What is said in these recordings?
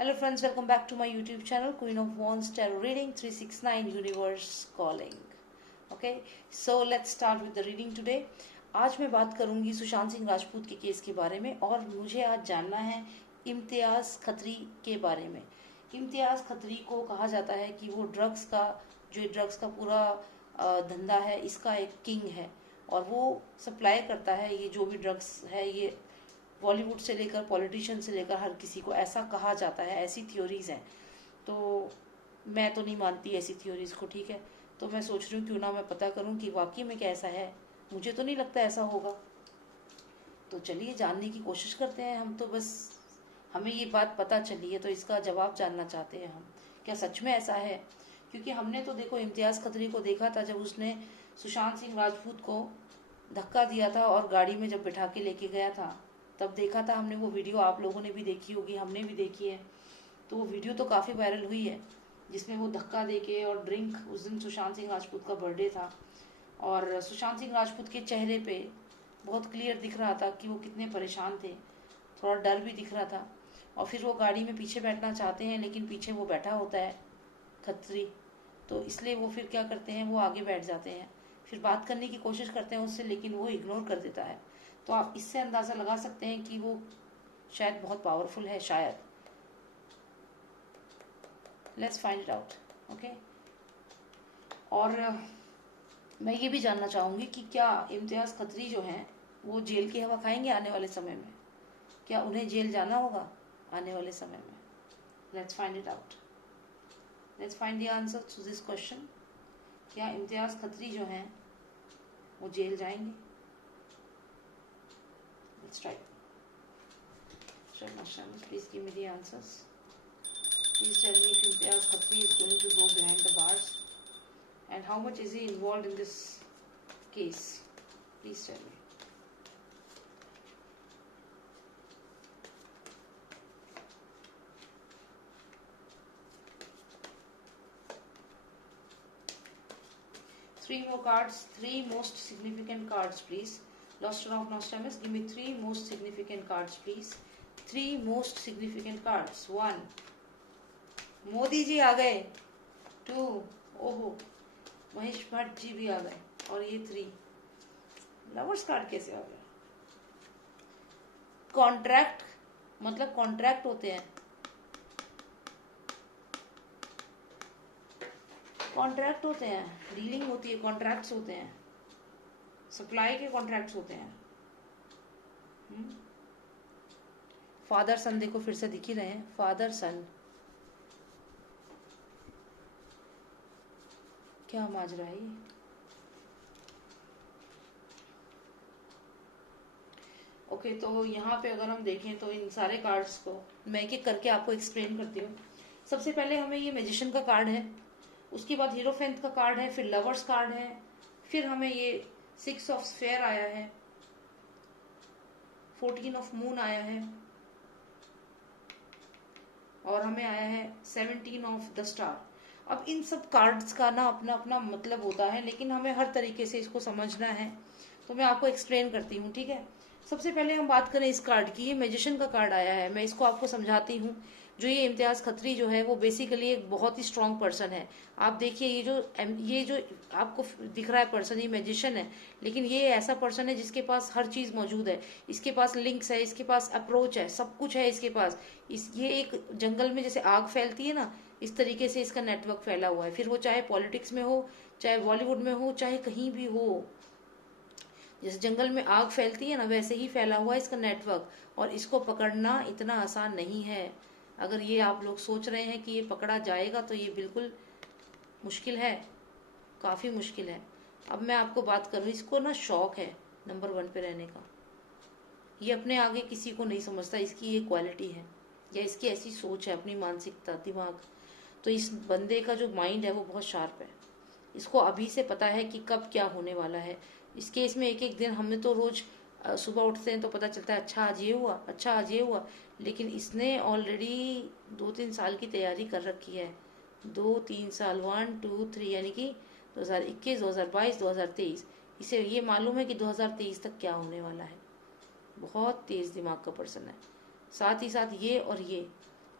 Hello friends, welcome back to my YouTube channel Queen of Wands Tarot Reading 369 Universe Calling. Okay, so let's start with the reading today. आज मैं बात करूंगी सुशांत सिंह राजपूत के case के बारे में और मुझे आज जानना है इम्तियाज़ खत्री के बारे में। इम्तियाज़ खत्री को कहा जाता है कि वो ड्रग्स का पूरा धंधा है, इसका एक किंग है और वो सप्लाई करता है ये जो भी ड्रग्स है, ये बॉलीवुड से लेकर पॉलिटिशियन से लेकर हर किसी को, ऐसा कहा जाता है, ऐसी थ्योरीज हैं। तो मैं तो नहीं मानती ऐसी थ्योरीज को, ठीक है। तो मैं सोच रही हूँ क्यों ना मैं पता करूँ कि वाकई में क्या ऐसा है। मुझे तो नहीं लगता ऐसा होगा, तो चलिए जानने की कोशिश करते हैं। हम तो बस हमें ये बात पता चली है तो इसका जवाब जानना चाहते हैं हम, क्या सच में ऐसा है। क्योंकि हमने तो देखो इम्तियाज़ खत्री को देखा था जब उसने सुशांत सिंह राजपूत को धक्का दिया था और गाड़ी में जब बिठा के लेके गया था, तब देखा था हमने वो वीडियो। आप लोगों ने भी देखी होगी, हमने भी देखी है। तो वो वीडियो तो काफ़ी वायरल हुई है जिसमें वो धक्का देके और ड्रिंक, उस दिन सुशांत सिंह राजपूत का बर्थडे था और सुशांत सिंह राजपूत के चेहरे पे बहुत क्लियर दिख रहा था कि वो कितने परेशान थे, थोड़ा डर भी दिख रहा था। और फिर वो गाड़ी में पीछे बैठना चाहते हैं लेकिन पीछे वो बैठा होता है खत्री, तो इसलिए वो फिर क्या करते हैं, वो आगे बैठ जाते हैं। फिर बात करने की कोशिश करते हैं उससे लेकिन वो इग्नोर कर देता है। तो आप इससे अंदाज़ा लगा सकते हैं कि वो शायद बहुत पावरफुल है, शायद। Let's find it out, okay. और मैं ये भी जानना चाहूँगी कि क्या इम्तियाज़ खत्री जो हैं वो जेल की हवा खाएंगे आने वाले समय में, क्या उन्हें जेल जाना होगा आने वाले समय में। Let's find it out, let's find the answer to this question. क्या इम्तियाज़ खत्री जो हैं वो जेल जाएंगे। Let's try. Please give me the answers. Please tell me if Imtiaz Khatri is going to go behind the bars and how much is he involved in this case. Please tell me. Three more cards, three most significant cards, please. Lost of Nostradamus, give me three most significant cards, please. Three most significant cards. One, Modi ji आ गए। Two, ओहो, महेश भट्ट जी भी आ गए। और ये three, lovers card कैसे आ गया। Contract, मतलब कॉन्ट्रैक्ट होते हैं, कॉन्ट्रैक्ट होते हैं, डीलिंग होती है, कॉन्ट्रैक्ट्स होते हैं, सप्लाई के कॉन्ट्रैक्ट्स होते हैं। फादर सन देखो फिर से दिख ही रहे हैं, फादर सन। क्या माजरा है ये। ओके, तो यहाँ पे अगर हम देखें तो इन सारे कार्ड्स को मैं एक एक करके आपको एक्सप्लेन करती हूँ। सबसे पहले हमें ये मैजिशियन का कार्ड है, उसके बाद हीरोफेंट का कार्ड है, फिर लवर्स कार्ड है, फिर हमें ये 6 ऑफ स्फेयर आया है, 14 ऑफ मून आया है और हमें आया है 17 ऑफ द स्टार। अब इन सब कार्ड्स का ना अपना अपना मतलब होता है, लेकिन हमें हर तरीके से इसको समझना है, तो मैं आपको एक्सप्लेन करती हूँ, ठीक है। सबसे पहले हम बात करें इस कार्ड की। ये मैजिशियन का कार्ड आया है, मैं इसको आपको समझाती हूँ। जो ये इम्तियाज़ खत्री जो है वो बेसिकली एक बहुत ही स्ट्रांग पर्सन है। आप देखिए ये जो आपको दिख रहा है पर्सन, ये मैजिशियन है, लेकिन ये ऐसा पर्सन है जिसके पास हर चीज़ मौजूद है। इसके पास लिंक्स है, इसके पास अप्रोच है, सब कुछ है इसके पास। ये एक जंगल में जैसे आग फैलती है ना, इस तरीके से इसका नेटवर्क फैला हुआ है। फिर वो चाहे पॉलिटिक्स में हो, चाहे बॉलीवुड में हो, चाहे कहीं भी हो, जैसे जंगल में आग फैलती है ना, वैसे ही फैला हुआ है इसका नेटवर्क। और इसको पकड़ना इतना आसान नहीं है। अगर ये आप लोग सोच रहे हैं कि ये पकड़ा जाएगा तो ये बिल्कुल मुश्किल है, काफ़ी मुश्किल है। अब मैं आपको बात करूँ, इसको ना शौक है नंबर 1 पे रहने का। ये अपने आगे किसी को नहीं समझता, इसकी ये क्वालिटी है या इसकी ऐसी सोच है, अपनी मानसिकता, दिमाग। तो इस बंदे का जो माइंड है वो बहुत शार्प है। इसको अभी से पता है कि कब क्या होने वाला है। इस केस में एक एक दिन हमें तो रोज सुबह उठते हैं तो पता चलता है अच्छा आज ये हुआ, अच्छा आज ये हुआ, लेकिन इसने ऑलरेडी 2-3 साल की तैयारी कर रखी है। 2-3 साल, 1 2 3, यानी कि 2021, 2022, 2023। इसे ये मालूम है कि 2023 तक क्या होने वाला है। बहुत तेज दिमाग का पर्सन है। साथ ही साथ ये और ये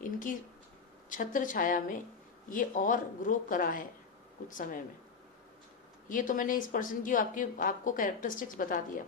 इनकी छत्र छाया में ये और ग्रो करा है कुछ समय में। ये तो मैंने इस पर्सन की आपको कैरेक्टरिस्टिक्स बता दिया।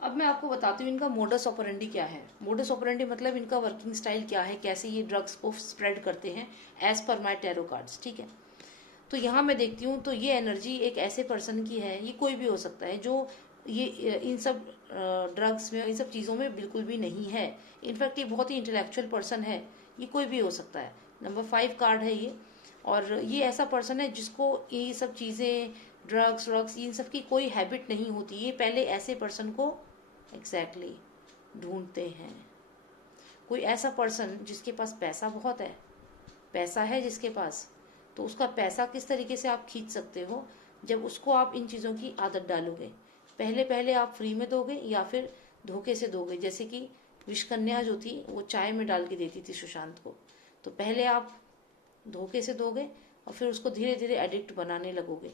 अब मैं आपको बताती हूँ इनका मोडस ऑपरेंडी क्या है। मोडस ऑपरेंडी मतलब इनका वर्किंग स्टाइल क्या है, कैसे ये ड्रग्स को स्प्रेड करते हैं एज पर माई टैरो कार्ड्स। ठीक है, तो यहाँ मैं देखती हूँ तो ये एनर्जी एक ऐसे पर्सन की है, ये कोई भी हो सकता है जो ये इन सब ड्रग्स में, इन सब चीज़ों में बिल्कुल भी नहीं है। इनफैक्ट ये बहुत ही इंटेलेक्चुअल पर्सन है, ये कोई भी हो सकता है। नंबर 5 कार्ड है ये, और ये ऐसा पर्सन है जिसको ये सब चीज़ें ड्रग्स इन सब की कोई हैबिट नहीं होती। ये पहले ऐसे पर्सन को एग्जैक्टली ढूंढते हैं। कोई ऐसा पर्सन जिसके पास पैसा बहुत है, पैसा है जिसके पास, तो उसका पैसा किस तरीके से आप खींच सकते हो, जब उसको आप इन चीज़ों की आदत डालोगे। पहले पहले आप फ्री में दोगे या फिर धोखे से दोगे। जैसे कि विषकन्या जो थी वो चाय में डाल के देती थी सुशांत को, तो पहले आप धोखे से दोगे और फिर उसको धीरे धीरे एडिक्ट बनाने लगोगे।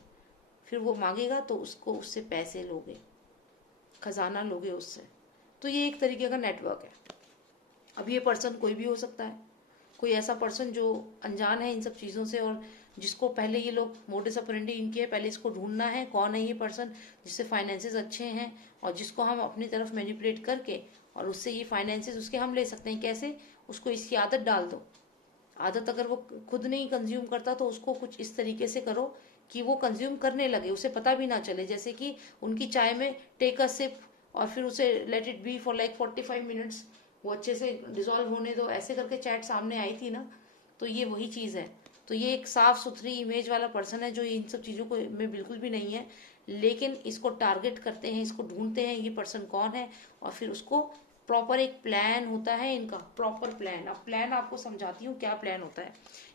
फिर वो मांगेगा तो उसको उससे पैसे लोगे, खजाना लोगे उससे। तो ये एक तरीके का नेटवर्क है। अब ये पर्सन कोई भी हो सकता है, कोई ऐसा पर्सन जो अनजान है इन सब चीज़ों से, और जिसको पहले ये लोग मोडस ऑपरेंडी इनकी है, पहले इसको ढूंढना है कौन है ये पर्सन जिससे फाइनेंसेस अच्छे हैं और जिसको हम अपनी तरफ मैनिपुलेट करके और उससे ये फाइनेंसेस उसके हम ले सकते हैं। कैसे? उसको इसकी आदत डाल दो। आदत अगर वो खुद नहीं कंज्यूम करता तो उसको कुछ इस तरीके से करो कि वो कंज्यूम करने लगे, उसे पता भी ना चले। जैसे कि उनकी चाय में टेक अ सिप और फिर उसे let it be for like 45 minutes, वो अच्छे से डिजोल्व होने दो, ऐसे करके चैट सामने आई थी ना। तो ये वही चीज़ है। तो ये एक साफ सुथरी इमेज वाला पर्सन है जो इन सब चीज़ों को में बिल्कुल भी नहीं है, लेकिन इसको टारगेट करते हैं, इसको ढूंढते हैं ये पर्सन कौन है, और फिर उसको प्रॉपर एक प्लान होता है इनका, प्रॉपर प्लान। अब प्लान आपको समझाती हूँ क्या प्लान होता है।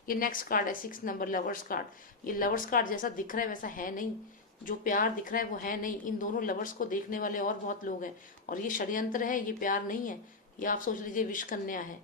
ये नेक्स्ट कार्ड है 6 नंबर, लवर्स कार्ड। ये लवर्स कार्ड जैसा दिख रहा है वैसा है नहीं, जो प्यार दिख रहा है वो है नहीं। इन दोनों लवर्स को देखने वाले और बहुत लोग हैं, और ये षड्यंत्र है, ये प्यार नहीं है। ये आप सोच लीजिए विषकन्या है,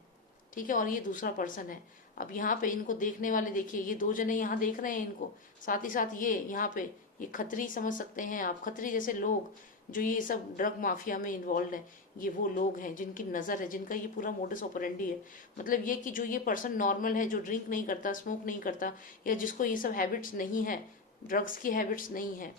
ठीक है, और ये दूसरा पर्सन है। अब यहाँ पे इनको देखने वाले देखिए, ये 2 जने यहाँ देख रहे हैं इनको, साथ ही साथ ये यहाँ पे ये खत्री समझ सकते हैं आप, खत्री जैसे लोग जो ये सब ड्रग माफिया में इन्वॉल्व है, ये वो लोग हैं जिनकी नज़र है, जिनका ये पूरा मोडस ऑपरेंडी है। मतलब ये कि जो ये पर्सन नॉर्मल है, जो ड्रिंक नहीं करता, स्मोक नहीं करता, या जिसको ये सब हैबिट्स नहीं है, ड्रग्स की हैबिट्स नहीं है,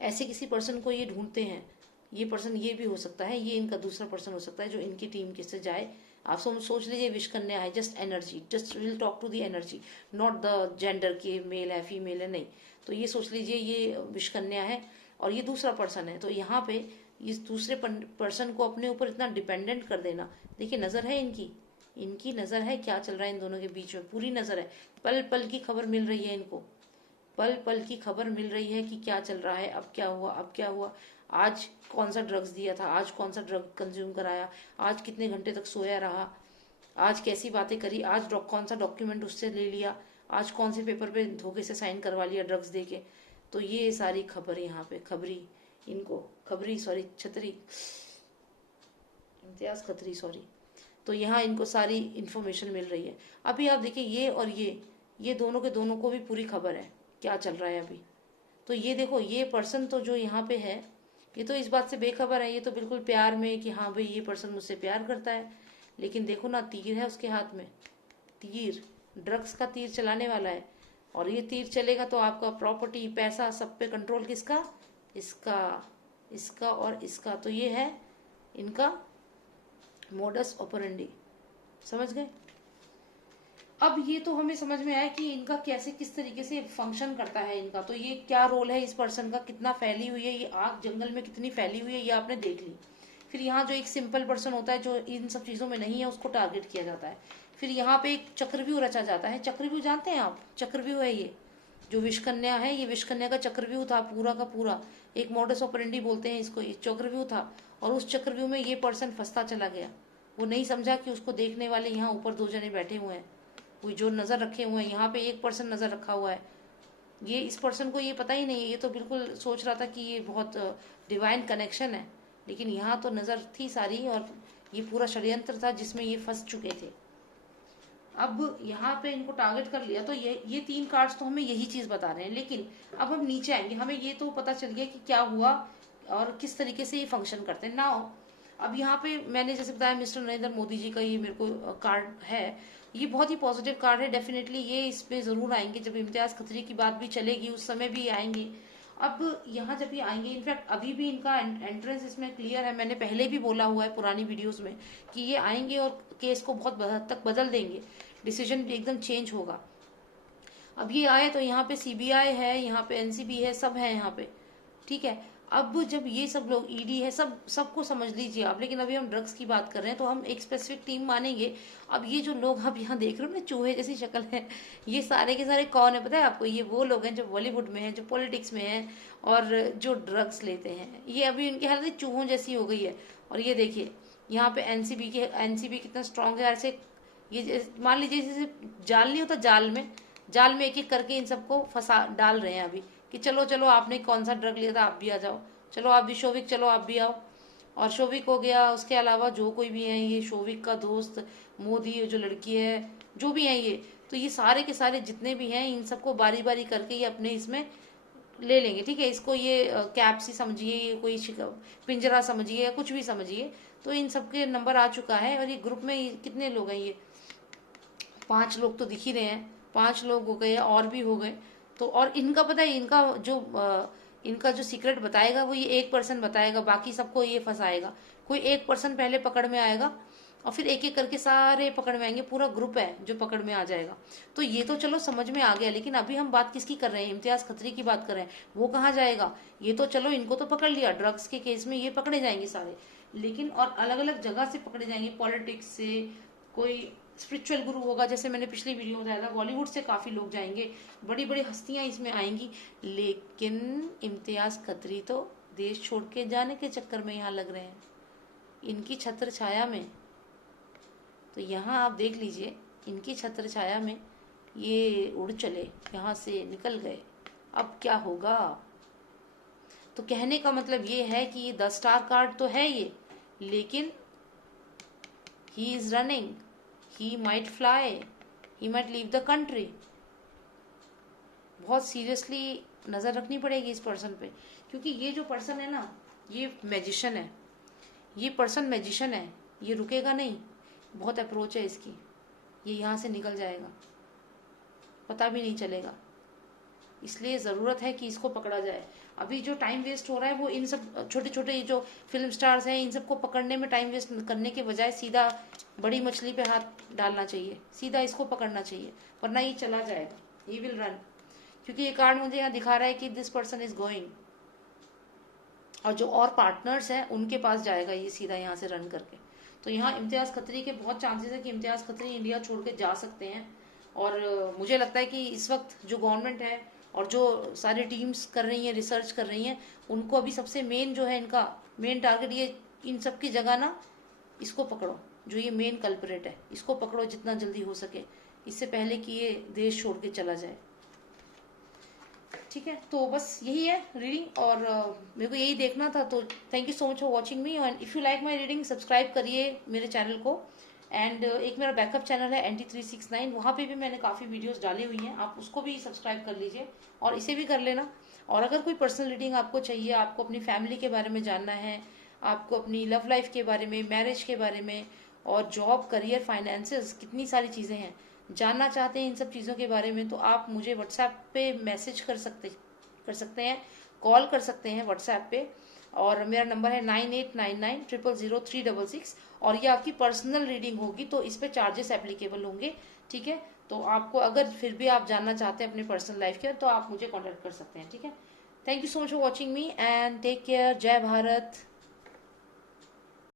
ऐसे किसी पर्सन को ये ढूंढते हैं। ये पर्सन ये भी हो सकता है, ये इनका दूसरा पर्सन हो सकता है जो इनकी टीम के से जाए। आप सोच लीजिए विषकन्या है, just energy, just will talk to the energy, not the gender के मेल है फीमेल है, नहीं। तो ये सोच लीजिए ये विषकन्या है और ये दूसरा पर्सन है। तो यहाँ पे इस दूसरे पर्सन को अपने ऊपर इतना डिपेंडेंट कर देना, देखिए नज़र है इनकी नज़र है क्या चल रहा है इन दोनों के बीच में, पूरी नज़र है। पल पल की खबर मिल रही है इनको, पल पल की खबर मिल रही है कि क्या चल रहा है, अब क्या हुआ, अब क्या हुआ, आज कौन सा ड्रग्स दिया था, आज कौन सा ड्रग कंज्यूम कराया, आज कितने घंटे तक सोया रहा, आज कैसी बातें करी, आज कौन सा डॉक्यूमेंट उससे ले लिया, आज कौन से पेपर पे धोखे से साइन करवा लिया ड्रग्स दे के। तो ये सारी खबर यहाँ पे खबरी, इनको खबरी सॉरी छतरी इम्तियाज खतरी सॉरी, तो यहाँ इनको सारी इन्फॉर्मेशन मिल रही है। अभी आप देखिए ये और ये दोनों के दोनों को भी पूरी खबर है क्या चल रहा है अभी। तो ये देखो ये पर्सन तो जो यहाँ पे है ये तो इस बात से बेखबर है, ये तो बिल्कुल प्यार में कि हाँ भाई ये पर्सन मुझसे प्यार करता है। लेकिन देखो ना तीर है उसके हाथ में, तीर, ड्रग्स का तीर चलाने वाला है, और ये तीर चलेगा तो आपका प्रॉपर्टी, पैसा, सब पे कंट्रोल किसका, इसका और इसका। तो ये है इनका मोडस ऑपरेंडी, समझ गए। अब ये तो हमें समझ में आया कि इनका कैसे किस तरीके से फंक्शन करता है इनका। तो ये क्या रोल है इस पर्सन का, कितना फैली हुई है ये आग जंगल में, कितनी फैली हुई है ये आपने देख ली। फिर यहाँ जो एक सिंपल पर्सन होता है जो इन सब चीज़ों में नहीं है उसको टारगेट किया जाता है। फिर यहाँ पे एक चक्रव्यूह रचा जाता है। चक्रव्यूह जानते हैं आप, चक्रव्यूह है ये जो विषकन्या है, ये विषकन्या का चक्रव्यूह था पूरा का पूरा, एक मोडस ऑपरेंडी बोलते हैं इसको, ये चक्रव्यूह था। और उस चक्रव्यूह में ये पर्सन फंसता चला गया। वो नहीं समझा कि उसको देखने वाले यहाँ ऊपर 2 जने बैठे हुए हैं, कोई जो नज़र रखे हुए हैं, यहाँ पे एक पर्सन नज़र रखा हुआ है। ये इस पर्सन को ये पता ही नहीं है, ये तो बिल्कुल सोच रहा था कि ये बहुत डिवाइन कनेक्शन है, लेकिन यहाँ तो नज़र थी सारी, और ये पूरा षड्यंत्र था जिसमें ये फंस चुके थे। अब यहाँ पे इनको टारगेट कर लिया। तो ये 3 कार्ड्स तो हमें यही चीज़ बता रहे हैं, लेकिन अब हम नीचे आएंगे, हमें ये तो पता चल गया कि क्या हुआ और किस तरीके से ये फंक्शन करते हैं। नाउ अब यहाँ पे मैंने जैसे बताया मिस्टर नरेंद्र मोदी जी का ये मेरे को कार्ड है, ये बहुत ही पॉजिटिव कार्ड है। डेफिनेटली ये इसमें जरूर आएंगे, जब इम्तियाज खत्री की बात भी चलेगी उस समय भी आएंगे। अब यहाँ जब ये आएंगे, इनफैक्ट अभी भी इनका एंट्रेंस इसमें क्लियर है, मैंने पहले भी बोला हुआ है पुरानी वीडियोस में कि ये आएंगे और केस को बहुत हद तक बदल देंगे, डिसीजन भी एकदम चेंज होगा। अब ये आए तो यहाँ पे सीबीआई है, यहाँ पे एनसीबी है, सब है यहाँ पे, ठीक है। अब जब ये सब लोग ईडी है, सबको समझ लीजिए आप, लेकिन अभी हम ड्रग्स की बात कर रहे हैं तो हम एक स्पेसिफिक टीम मानेंगे। अब ये जो लोग आप यहाँ देख रहे हो ना, चूहे जैसी शक्ल है, ये सारे के सारे कौन है पता है आपको? ये वो लोग हैं जो बॉलीवुड में हैं, जो पॉलिटिक्स में हैं और जो ड्रग्स लेते हैं। ये अभी उनकी हालत चूहों जैसी हो गई है। और ये देखिए यहाँ पे एनसीबी कितना स्ट्रांग है। ऐसे ये मान लीजिए जैसे जाल नहीं होता, जाल में एक एक करके इन सबको फंसा डाल रहे हैं अभी, कि चलो चलो आपने कौन सा ड्रग लिया था, आप भी आ जाओ, चलो आप भी शोविक, चलो आप भी आओ। और शोविक हो गया, उसके अलावा जो कोई भी है, ये शोविक का दोस्त, मोदी जो लड़की है, जो भी है ये, तो ये सारे के सारे जितने भी हैं, इन सबको बारी बारी करके ये अपने इसमें ले लेंगे, ठीक है। इसको ये कैप सी समझिए, ये कोई पिंजरा समझिए या कुछ भी समझिए, तो इन सबके नंबर आ चुका है। और ये ग्रुप में कितने लोग हैं? ये 5 लोग तो दिख ही रहे हैं, 5 लोग हो गए और भी हो गए। तो और इनका पता है, इनका जो सीक्रेट बताएगा वो ये एक पर्सन बताएगा, बाकी सबको ये फंसाएगा। कोई एक पर्सन पहले पकड़ में आएगा और फिर एक एक करके सारे पकड़ में आएंगे, पूरा ग्रुप है जो पकड़ में आ जाएगा। तो ये तो चलो समझ में आ गया, लेकिन अभी हम बात किसकी कर रहे हैं? इम्तियाज खत्री की बात कर रहे हैं। वो कहाँ जाएगा? ये तो चलो इनको तो पकड़ लिया, ड्रग्स के केस में ये पकड़े जाएंगे सारे, लेकिन और अलग अलग जगह से पकड़े जाएंगे, पॉलिटिक्स से, कोई स्पिरिचुअल गुरु होगा, जैसे मैंने पिछली वीडियो में बताया था, बॉलीवुड से काफी लोग जाएंगे, बड़ी बड़ी हस्तियां इसमें आएंगी। लेकिन इम्तियाज खत्री तो देश छोड़ के जाने के चक्कर में यहाँ लग रहे हैं, इनकी छत्र छाया में। तो यहाँ आप देख लीजिए, इनकी छत्र छाया में ये उड़ चले, यहाँ से निकल गए, अब क्या होगा? तो कहने का मतलब ये है कि ये 10 स्टार कार्ड तो है ये, लेकिन he is running, he might fly, he might leave the country। बहुत सीरियसली नज़र रखनी पड़ेगी इस पर्सन पे, क्योंकि ये जो पर्सन है ना, ये मैजिशियन है, ये पर्सन मैजिशियन है, ये रुकेगा नहीं, बहुत अप्रोच है इसकी, ये यहाँ से निकल जाएगा, पता भी नहीं चलेगा। इसलिए ज़रूरत है कि इसको पकड़ा जाए। अभी जो टाइम वेस्ट हो रहा है वो इन सब छोटे छोटे जो फिल्म स्टार्स हैं, इन सबको पकड़ने में टाइम वेस्ट करने के बजाय सीधा बड़ी मछली पे हाथ डालना चाहिए, सीधा इसको पकड़ना चाहिए, वरना ये चला जाएगा, ही विल रन। क्योंकि ये कार्ड मुझे यहाँ दिखा रहा है कि दिस पर्सन इज गोइंग, और जो और पार्टनर्स हैं उनके पास जाएगा ये सीधा यहाँ से रन करके। तो यहाँ इम्तियाज खत्री के बहुत चांसेस है कि इम्तियाज खत्री इंडिया छोड़ के जा सकते हैं। और मुझे लगता है कि इस वक्त जो गवर्नमेंट है और जो सारी टीम्स कर रही हैं, रिसर्च कर रही हैं, उनको अभी सबसे मेन जो है, इनका मेन टारगेट ये, इन सब की जगह ना इसको पकड़ो, जो ये मेन कल्परेट है, इसको पकड़ो जितना जल्दी हो सके, इससे पहले कि ये देश छोड़ के चला जाए, ठीक है। तो बस यही है रीडिंग, और मेरे को यही देखना था। तो thank you so much for watching me, and if you like my reading subscribe करिए मेरे चैनल को। एंड एक मेरा बैकअप चैनल है NT369, वहाँ पे भी मैंने काफ़ी वीडियोस डाली हुई हैं, आप उसको भी सब्सक्राइब कर लीजिए और इसे भी कर लेना। और अगर कोई पर्सनल रीडिंग आपको चाहिए, आपको अपनी फैमिली के बारे में जानना है, आपको अपनी लव लाइफ के बारे में, मैरिज के बारे में, और जॉब, करियर, फाइनेंसेस, कितनी सारी चीज़ें हैं, जानना चाहते हैं इन सब चीज़ों के बारे में, तो आप मुझे व्हाट्सएप पे मैसेज कर सकते हैं, कॉल कर सकते हैं व्हाट्सएप पे, और मेरा नंबर है 9899000366। और ये आपकी पर्सनल रीडिंग होगी, तो इस पे चार्जेस एप्लीकेबल होंगे, ठीक है। तो आपको अगर फिर भी आप जानना चाहते हैं अपनी पर्सनल लाइफ के, तो आप मुझे कॉन्टेक्ट कर सकते हैं, ठीक है। Thank you so much for watching me and take care. जय भारत।